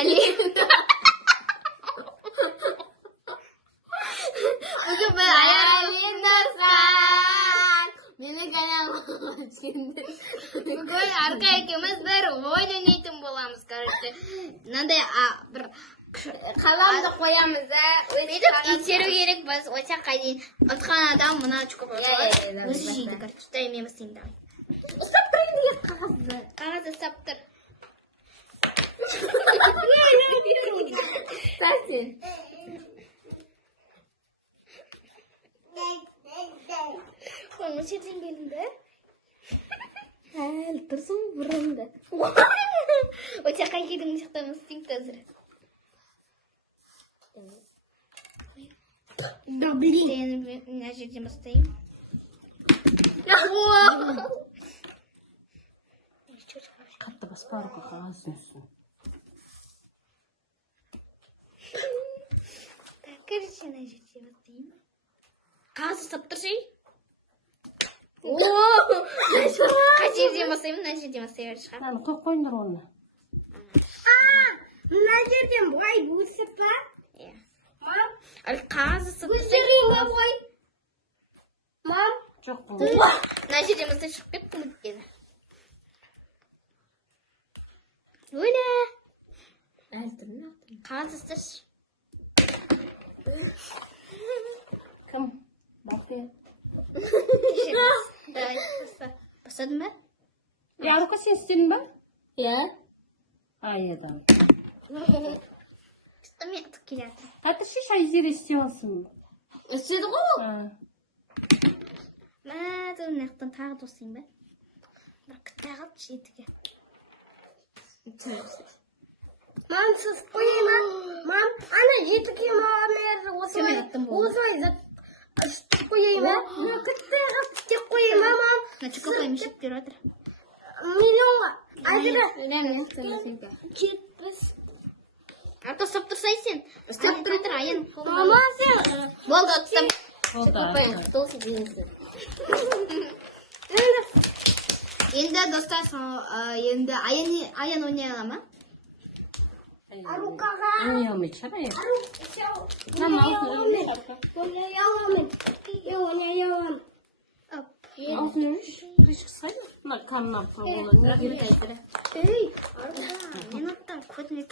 Bugün ben hayalin dostan. Beni şimdi. Bugün arka ikimiz bir oyun oynaytın bolamız короче. Мынандай bir Kalamda koyamız ha. Сөйтіп итеру керек біз ойсаққа дейін ұтқан адам мына чукып өзі жейді короче. Дай мен бастайын давай. Ұстап тұрайын деген қағазды. Қағаз ұстап тұр. Так сен. Ой, осы жерден келінді. Әлі тұрсың бұрынды. Ойсаққа келдің жақтамыз істейік қазір. Да блин. Сені мына жерден бастайын. Қатты баспа руку қағаздың үстіне. Так, короче, мына жерден бастайын. Қағаз ұстап тұрсай. Қай жерден бастаймын, мына жерден бастай бер шығар. Мынаны қойып қойыңдар оны. Мына жерден бұлай өсіп па? Иә. Мам, Ал қағаз ұстап тұрсай. көздеріңе қой. Мам, Жоқ бұл. Мына жерден бастай шығып кетті өткені. Ойла. Қағаз ұсташы. Кім? Бақия. Давай, баста. Бастадың ба? Рука сен істедің ба? иә. Аядан. Что мен ұтып келеді? Қатыршы шайзер істеп алсын. Істеді ғой ол. Мына мына жақтан тағы тосайын ба? Бір кіттай қалды жетіге. Мам, сіз қойай ма? Мам, ана жетіге мамер осылай қойай ма? Кіттай қалды тек қойай ма, мам? Мына чука қойым шеп беріп отыр. Миллионға. Әзірі. Кетпіс. Арта ұстап тұрсай сен. Ұстап тұр отыр, аян. Мама, сен. Болды, ұстап. Енді достар, енді аян ойнай ала ма? Арукаға. Ойнай алмайды шығар аяқ. Ойнай аламын. Ойнай аламын. Аузын өш. Бір шықсайды. Мына камнан қолына. Ей, мен оттан көтіне